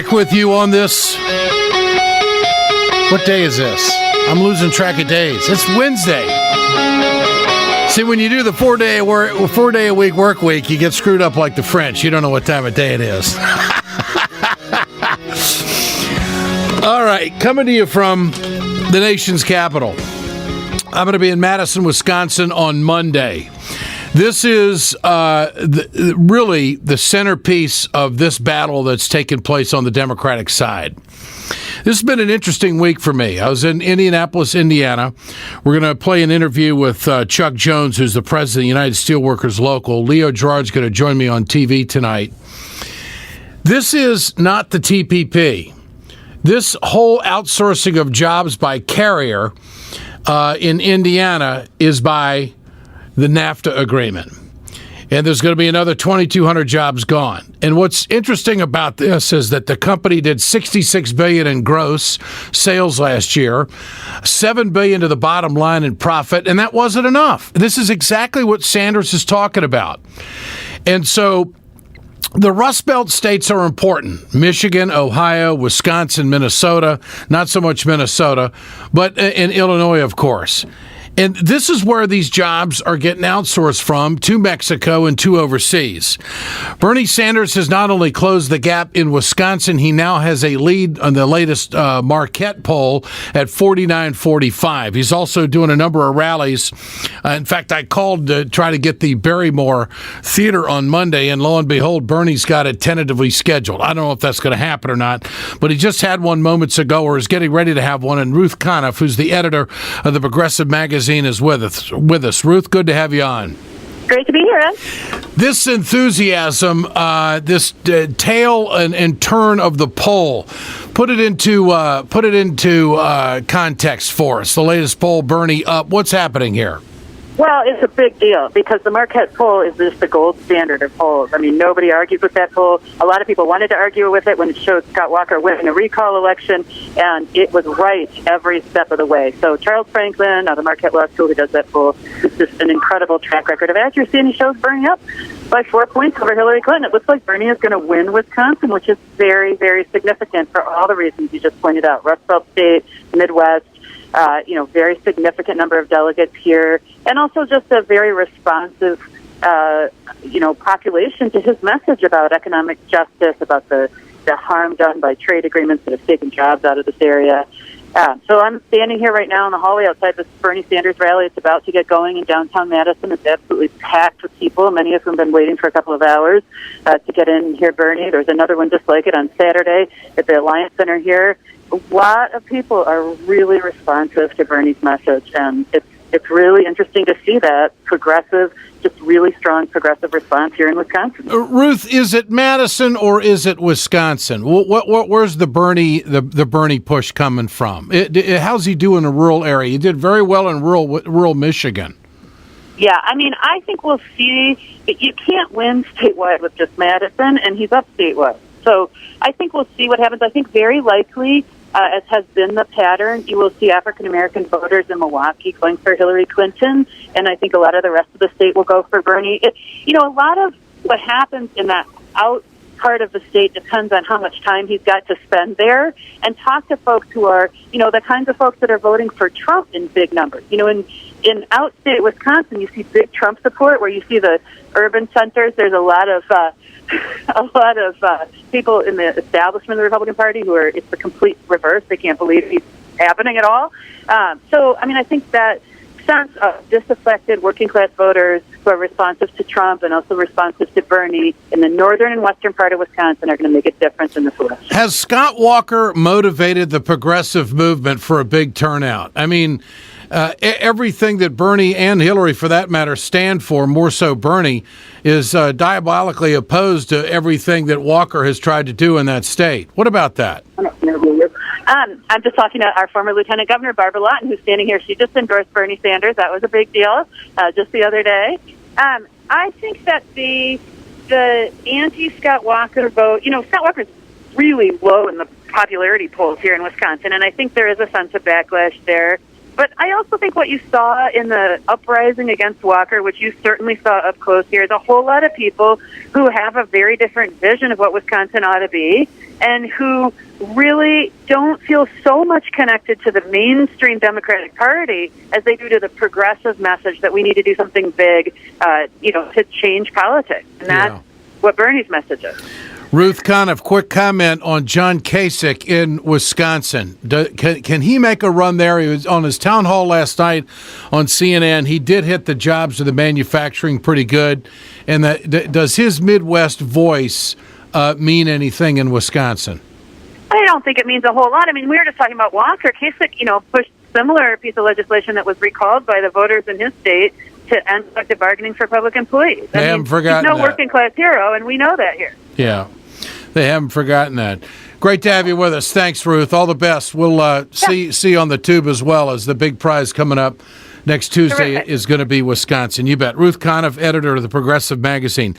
Back with you on this. What day is this? I'm losing track of days. It's Wednesday. See, when you do the 4-day-a-week work week, you get screwed up like the French. You don't know what time of day it is. All right, coming to you from the nation's capital. I'm going to be in Madison, Wisconsin on Monday. This is really the centerpiece of this battle that's taken place on the Democratic side. This has been an interesting week for me. I was in Indianapolis, Indiana. We're going to play an interview with Chuck Jones, who's the president of the United Steelworkers Local. Leo Gerard's going to join me on TV tonight. This is not the TPP. This whole outsourcing of jobs by Carrier in Indiana is by the NAFTA agreement. And there's going to be another 2,200 jobs gone. And what's interesting about this is that the company did $66 billion in gross sales last year, $7 billion to the bottom line in profit, and that wasn't enough. This is exactly what Sanders is talking about. And so the Rust Belt states are important. Michigan, Ohio, Wisconsin, Minnesota, not so much Minnesota, but in Illinois, of course. And this is where these jobs are getting outsourced from to Mexico and to overseas. Bernie Sanders has not only closed the gap in Wisconsin, he now has a lead on the latest Marquette poll at 49-45. He's also doing a number of rallies. In fact, I called to try to get the Barrymore Theater on Monday, and lo and behold, Bernie's got it tentatively scheduled. I don't know if that's going to happen or not, but he just had one moments ago, or is getting ready to have one, and Ruth Conniff, who's the editor of the Progressive Magazine, is with us. Ruth, good to have you on. Great to be here, Ed. This enthusiasm, this tail and turn of the poll, put it into context for us. The latest poll, Bernie up. What's happening here? Well, it's a big deal because the Marquette poll is just the gold standard of polls. I mean, nobody argues with that poll. A lot of people wanted to argue with it when it showed Scott Walker winning a recall election, and it was right every step of the way. So Charles Franklin, the Marquette Law School, who does that poll, is just an incredible track record of accuracy, and he shows Bernie up by 4 points over Hillary Clinton. It looks like Bernie is going to win Wisconsin, which is very, very significant for all the reasons you just pointed out. Rust Belt State, Midwest, very significant number of delegates here, and also just a very responsive, population to his message about economic justice, about the harm done by trade agreements that have taken jobs out of this area. So I'm standing here right now in the hallway outside this Bernie Sanders rally. It's about to get going in downtown Madison. It's absolutely packed with people, many of whom have been waiting for a couple of hours to get in and hear Bernie. There's another one just like it on Saturday at the Alliance Center here. A lot of people are really responsive to Bernie's message, and it's really interesting to see that progressive, just really strong progressive response here in Wisconsin. Ruth, is it Madison or is it Wisconsin? Where's the Bernie push coming from? How's he doing in a rural area? He did very well in rural Michigan. Yeah, I mean, I think we'll see. You can't win statewide with just Madison, and he's up statewide. So I think we'll see what happens. I think very likely, as has been the pattern, you will see African-American voters in Milwaukee going for Hillary Clinton, and I think a lot of the rest of the state will go for Bernie. A lot of what happens in that out part of the state depends on how much time he's got to spend there, and talk to folks who are, the kinds of folks that are voting for Trump in big numbers. In outstate Wisconsin, you see big Trump support, where you see the urban centers. There's a lot of people in the establishment of the Republican Party who are, it's the complete reverse. They can't believe he's happening at all. I think that sense of disaffected working-class voters who are responsive to Trump and also responsive to Bernie in the northern and western part of Wisconsin are going to make a difference in this election. Has Scott Walker motivated the progressive movement for a big turnout? I mean, everything that Bernie and Hillary, for that matter, stand for, more so Bernie, is diabolically opposed to everything that Walker has tried to do in that state. What about that? I'm just talking to our former Lieutenant Governor, Barbara Lawton, who's standing here. She just endorsed Bernie Sanders. That was a big deal just the other day. I think that the anti-Scott Walker vote, Scott Walker's really low in the popularity polls here in Wisconsin, and I think there is a sense of backlash there. But I also think what you saw in the uprising against Walker, which you certainly saw up close here, is a whole lot of people who have a very different vision of what Wisconsin ought to be and who really don't feel so much connected to the mainstream Democratic Party as they do to the progressive message that we need to do something big, to change politics. And that's what Bernie's message is. Ruth Conniff, quick comment on John Kasich in Wisconsin. Can he make a run there? He was on his town hall last night on CNN. He did hit the jobs of the manufacturing pretty good. And does his Midwest voice mean anything in Wisconsin? I don't think it means a whole lot. I mean, we were just talking about Walker. Kasich, pushed similar piece of legislation that was recalled by the voters in his state to end collective bargaining for public employees. Haven't forgotten he's no that. working class hero, and we know that here. Yeah. They haven't forgotten that. Great to have you with us. Thanks, Ruth. All the best. We'll see you on the tube as well as the big prize coming up next Tuesday. Terrific. Is going to be Wisconsin. You bet. Ruth Conniff, editor of the Progressive Magazine.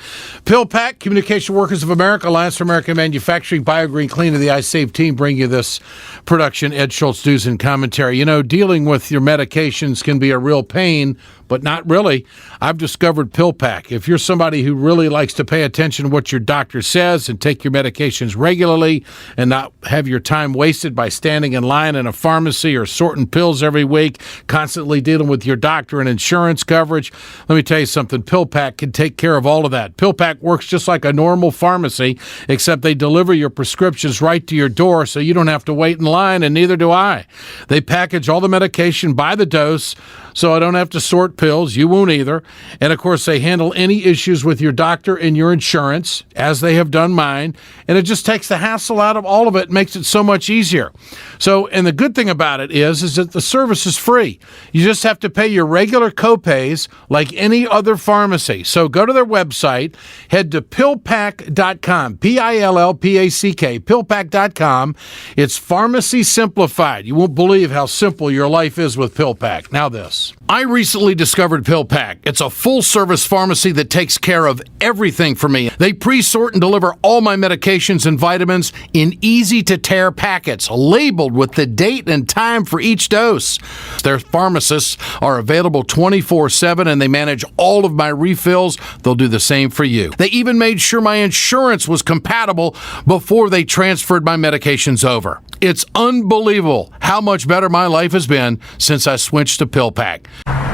PillPack, Communication Workers of America, Alliance for American Manufacturing, BioGreen Clean, and the iSave team bring you this production. Ed Schultz, news and commentary. Dealing with your medications can be a real pain, but not really. I've discovered PillPack. If you're somebody who really likes to pay attention to what your doctor says and take your medications regularly and not have your time wasted by standing in line in a pharmacy or sorting pills every week, constantly dealing with your doctor and insurance coverage, let me tell you something. PillPack can take care of all of that. PillPack works just like a normal pharmacy, except they deliver your prescriptions right to your door so you don't have to wait in line, and neither do I. They package all the medication by the dose, so I don't have to sort pills. You won't either. And, of course, they handle any issues with your doctor and your insurance, as they have done mine. And it just takes the hassle out of all of it and makes it so much easier. So, and the good thing about it is that the service is free. You just have to pay your regular copays like any other pharmacy. So go to their website, head to pillpack.com, PILLPACK, pillpack.com. It's pharmacy simplified. You won't believe how simple your life is with PillPack. Now this. I recently discovered PillPack. It's a full-service pharmacy that takes care of everything for me. They pre-sort and deliver all my medications and vitamins in easy-to-tear packets, labeled with the date and time for each dose. Their pharmacists are available 24/7, and they manage all of my refills. They'll do the same for you. They even made sure my insurance was compatible before they transferred my medications over. It's unbelievable how much better my life has been since I switched to PillPack.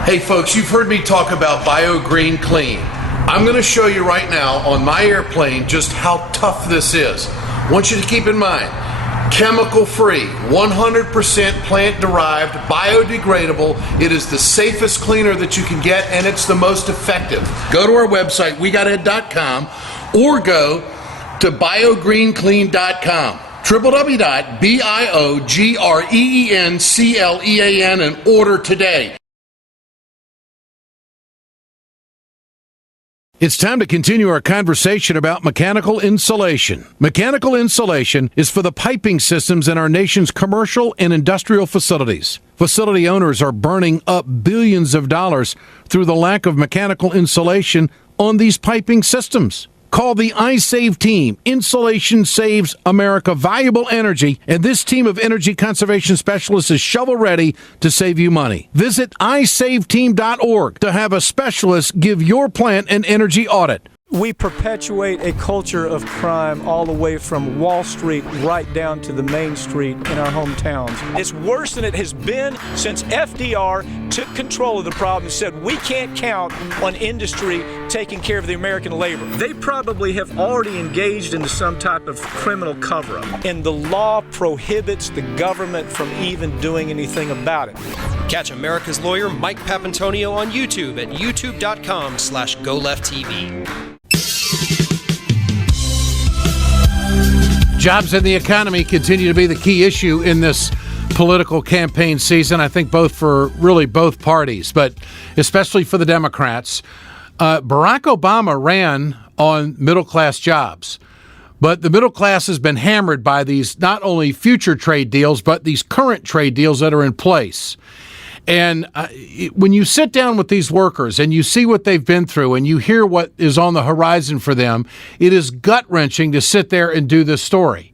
Hey folks, you've heard me talk about BioGreen Clean. I'm going to show you right now on my airplane just how tough this is. I want you to keep in mind, chemical-free, 100% plant-derived, biodegradable. It is the safest cleaner that you can get, and it's the most effective. Go to our website, wegoted.com, or go to biogreenclean.com. www.biogreenclean and order today. It's time to continue our conversation about mechanical insulation. Mechanical insulation is for the piping systems in our nation's commercial and industrial facilities. Facility owners are burning up billions of dollars through the lack of mechanical insulation on these piping systems. Call the iSave team. Insulation saves America valuable energy, and this team of energy conservation specialists is shovel-ready to save you money. Visit iSaveTeam.org to have a specialist give your plant an energy audit. We perpetuate a culture of crime all the way from Wall Street right down to the main street in our hometowns. It's worse than it has been since FDR took control of the problem and said we can't count on industry taking care of the American labor. They probably have already engaged into some type of criminal cover-up, and the law prohibits the government from even doing anything about it. Catch America's lawyer Mike Papantonio on YouTube at youtube.com/GoLeftTV. Jobs and the economy continue to be the key issue in this political campaign season, I think both parties, but especially for the Democrats. Barack Obama ran on middle-class jobs, but the middle class has been hammered by these not only future trade deals, but these current trade deals that are in place. And when you sit down with these workers and you see what they've been through and you hear what is on the horizon for them, it is gut-wrenching to sit there and do this story.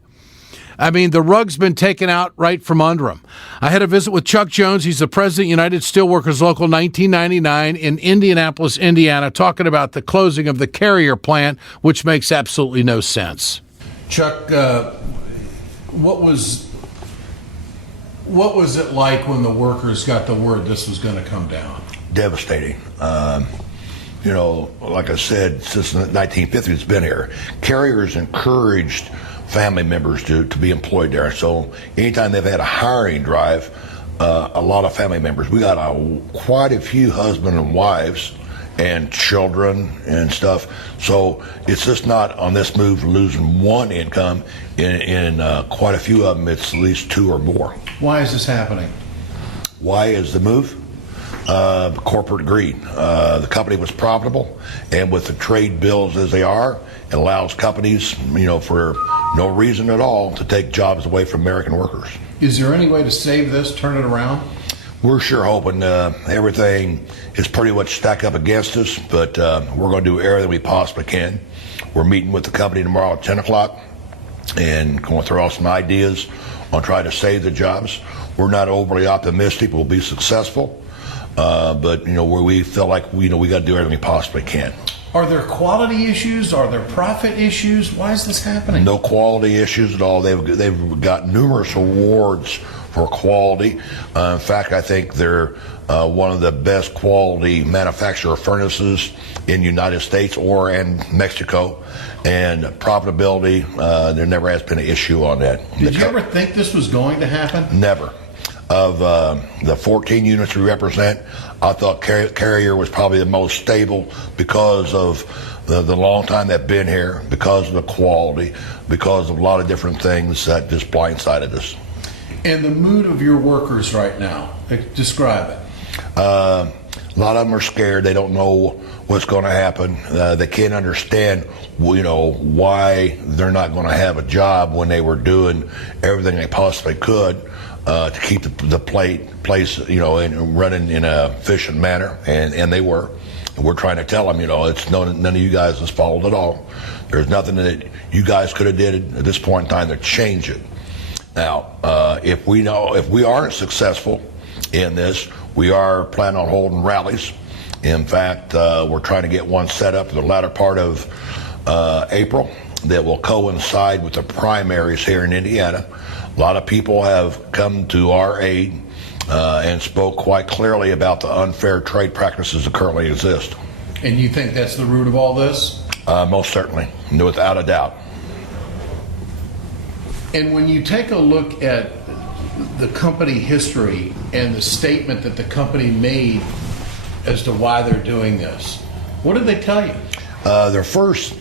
I mean, the rug's been taken out right from under them. I had a visit with Chuck Jones. He's the president of United Steelworkers Local 1999 in Indianapolis, Indiana, talking about the closing of the Carrier plant, which makes absolutely no sense. Chuck, what was it like when the workers got the word this was going to come down? Devastating. Like I said, since the 1950s, it's been here. Carriers encouraged family members to be employed there. So anytime they've had a hiring drive, a lot of family members. We got quite a few husband and wives and children and stuff. So it's just not on this move losing one income. In quite a few of them, it's at least two or more. Why is this happening? Why is the move? Corporate greed. The company was profitable, and with the trade bills as they are, it allows companies, for no reason at all, to take jobs away from American workers. Is there any way to save this, turn it around? We're sure hoping. Everything is pretty much stacked up against us, but we're going to do everything we possibly can. We're meeting with the company tomorrow at 10 o'clock and going to throw out some ideas on trying to save the jobs. We're not overly optimistic we'll be successful, but where we feel like we got to do everything we possibly can. Are there quality issues? Are there profit issues? Why is this happening? No quality issues at all. They've got numerous awards for quality. In fact, I think they're one of the best quality manufacturer furnaces in the United States and Mexico. And profitability, there never has been an issue on that. Did you ever think this was going to happen? Never. Of the 14 units we represent, I thought Carrier was probably the most stable because of the long time they've been here, because of the quality, because of a lot of different things that just blindsided us. And the mood of your workers right now, describe it. A lot of them are scared. They don't know what's going to happen. They can't understand, why they're not going to have a job when they were doing everything they possibly could to keep the place, and running in an efficient manner, and they were. And we're trying to tell them, it's none of you guys' fault at all. There's nothing that you guys could have did at this point in time to change it. Now, if we aren't successful in this, we are planning on holding rallies. In fact, we're trying to get one set up for the latter part of April that will coincide with the primaries here in Indiana. A lot of people have come to our aid and spoke quite clearly about the unfair trade practices that currently exist. And you think that's the root of all this? Most certainly, without a doubt. And when you take a look at the company history and the statement that the company made as to why they're doing this, what did they tell you? Their first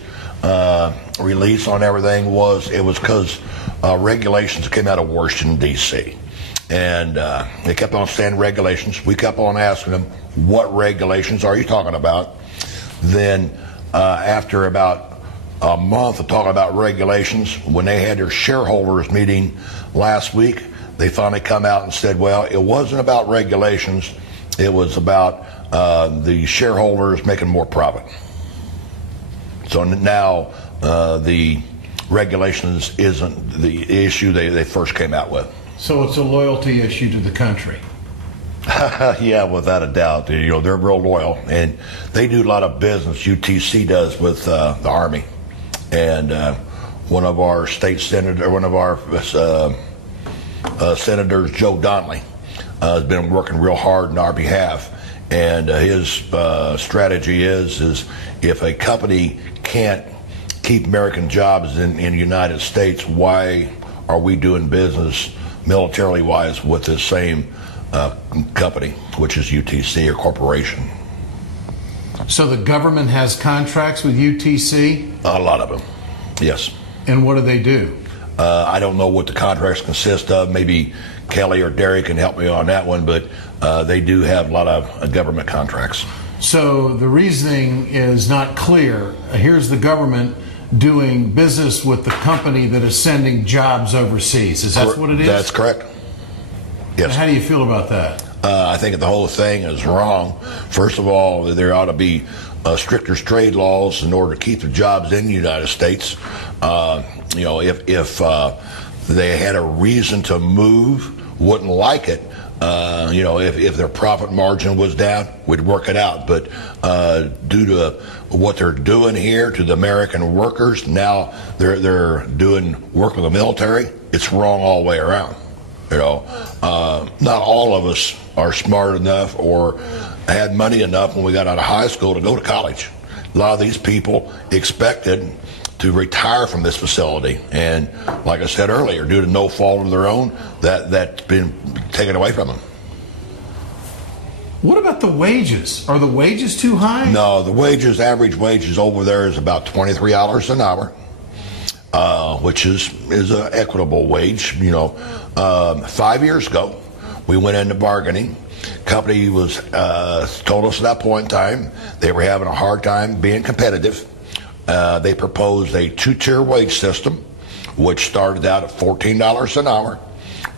release on everything was because regulations came out of Washington, D.C. And they kept on saying regulations. We kept on asking them, what regulations are you talking about? Then after about a month of talking about regulations, when they had their shareholders meeting last week, they finally come out and said, well, it wasn't about regulations. It was about the shareholders making more profit. So now the regulations isn't the issue they first came out with. So it's a loyalty issue to the country. Yeah, without a doubt. They're real loyal, and they do a lot of business. UTC does with the Army, and one of our senators, Joe Donnelly, has been working real hard on our behalf. And his strategy is if a company can't keep American jobs in the United States, why are we doing business militarily wise with the same company, which is UTC or corporation? So the government has contracts with UTC? A lot of them, yes. And what do? I don't know what the contracts consist of. Maybe Kelly or Derry can help me on that one, but they do have a lot of government contracts. So the reasoning is not clear. Here's the government doing business with the company that is sending jobs overseas. Is that what it is? That's correct. Yes. And how do you feel about that? I think the whole thing is wrong. First of all, there ought to be stricter trade laws in order to keep the jobs in the United States. If they had a reason to move, wouldn't like it. If their profit margin was down, we'd work it out. But due to what they're doing here to the American workers, now they're doing work with the military. It's wrong all the way around. Not all of us are smart enough or had money enough when we got out of high school to go to college. A lot of these people expected to retire from this facility, and like I said earlier, due to no fault of their own, that's been taken away from them. What about the wages? Are the wages too high? No, the average wages over there is about $23 an hour, which is an equitable wage. 5 years ago, we went into bargaining. Company was told us at that point in time they were having a hard time being competitive. They proposed a two-tier wage system, which started out at $14 an hour.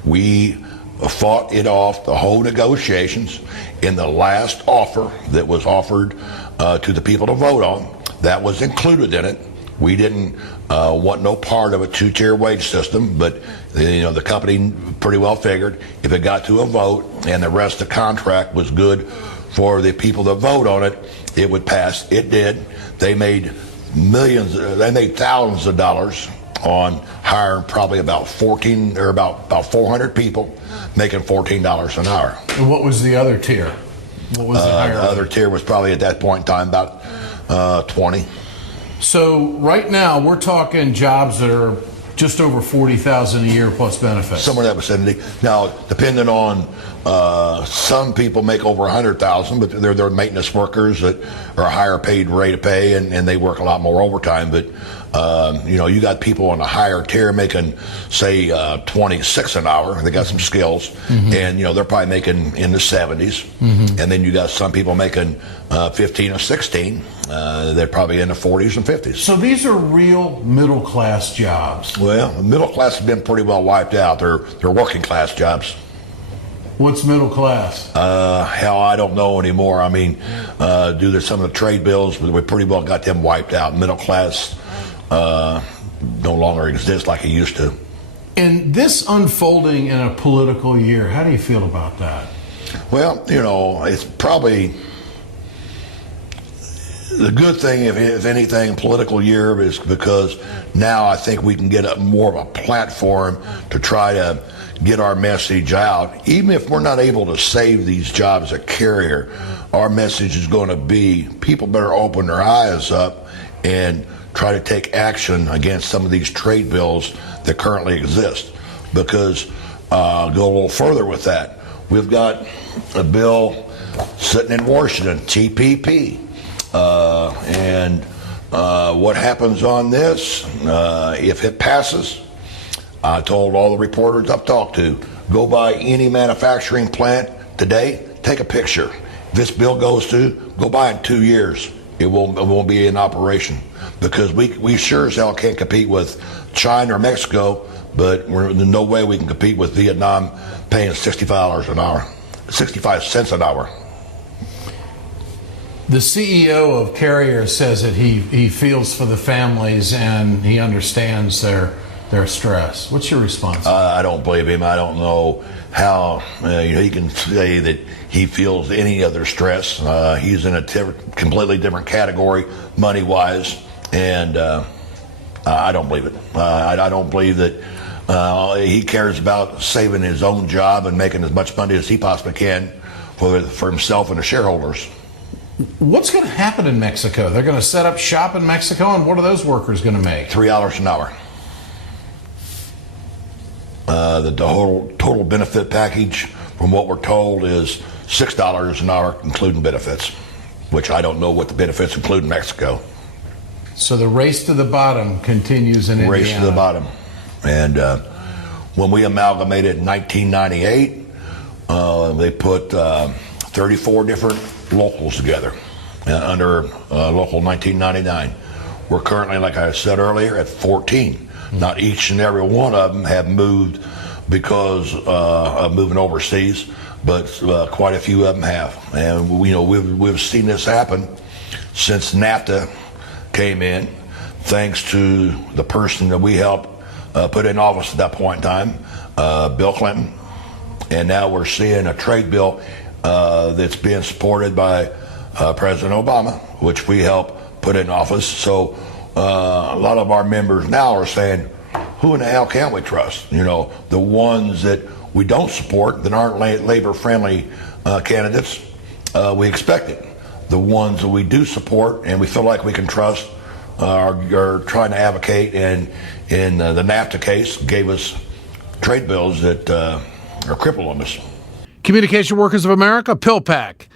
We fought it off the whole negotiations. In the last offer that was offered to the people to vote on, that was included in it. We didn't want no part of a two-tier wage system, but the company pretty well figured if it got to a vote and the rest of the contract was good for the people to vote on it, it would pass. It did. They made thousands of dollars on hiring probably about 400 people, making $14 an hour. And what was the other tier? What was the higher? The other tier was probably at that point in time about 20. So right now we're talking jobs that are just over $40,000 a year plus benefits. Somewhere in that vicinity. Now, depending on some people make over $100,000, but they're maintenance workers that are a higher paid rate of pay, and they work a lot more overtime. But you got people on a higher tier making, say, 26 an hour. They got some skills, and they're probably making in the 70s. And then you got some people making 15 or 16. They're probably in the 40s and 50s. So these are real middle class jobs. Well, the middle class has been pretty well wiped out. They're working class jobs. What's middle class? Hell, I don't know anymore. I mean, due to some of the trade bills, we pretty well got them wiped out. Middle class no longer exists like it used to. And this unfolding in a political year, how do you feel about that? Well, it's probably the good thing, if anything, political year is because now I think we can get more of a platform to try to get our message out. Even if we're not able to save these jobs at Carrier, our message is going to be people better open their eyes up and try to take action against some of these trade bills that currently exist. Because go a little further with that, we've got a bill sitting in Washington, TPP. And what happens on this, if it passes, I told all the reporters I've talked to, go by any manufacturing plant today, take a picture. If this bill goes to, go by in 2 years. It won't be in operation, because we sure as hell can't compete with China or Mexico, but there's no way we can compete with Vietnam paying $65 an hour, 65 cents an hour. The CEO of Carrier says that he feels for the families and he understands their stress. What's your response? I don't believe him. I don't know how he can say that he feels any of their stress. He's in a completely different category money-wise, and I don't believe it. I don't believe that he cares about saving his own job and making as much money as he possibly can for himself and the shareholders. What's going to happen in Mexico? They're going to set up shop in Mexico, and what are those workers going to make? $3 an hour. The total benefit package, from what we're told, is $6 an hour, including benefits, which I don't know what the benefits include in Mexico. So the race to the bottom continues in Indiana. Race to the bottom. And when we amalgamated in 1998, they put 34 different locals together under Local 1999. We're currently, like I said earlier, at 14. Not each and every one of them have moved because of moving overseas, but quite a few of them have. And we've seen this happen since NAFTA came in, thanks to the person that we helped put in office at that point in time, Bill Clinton. And now we're seeing a trade bill that's being supported by President Obama, which we helped put in office. So a lot of our members now are saying, who in the hell can we trust? You know, the ones that we don't support, that aren't labor-friendly candidates, we expect it. The ones that we do support and we feel like we can trust are trying to advocate, and in the NAFTA case gave us trade bills that are crippling us. Communication Workers of America, PillPack.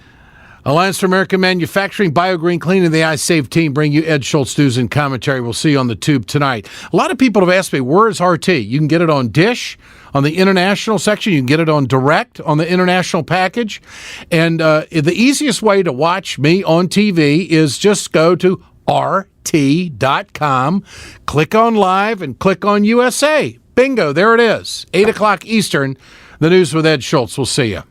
Alliance for American Manufacturing, BioGreen Clean, and the iSave team bring you Ed Schultz news and commentary. We'll see you on the tube tonight. A lot of people have asked me, where is RT? You can get it on Dish, on the international section. You can get it on Direct, on the international package. And the easiest way to watch me on TV is just go to RT.com, click on Live, and click on USA. Bingo, there it is. 8 o'clock Eastern, the news with Ed Schultz. We'll see you.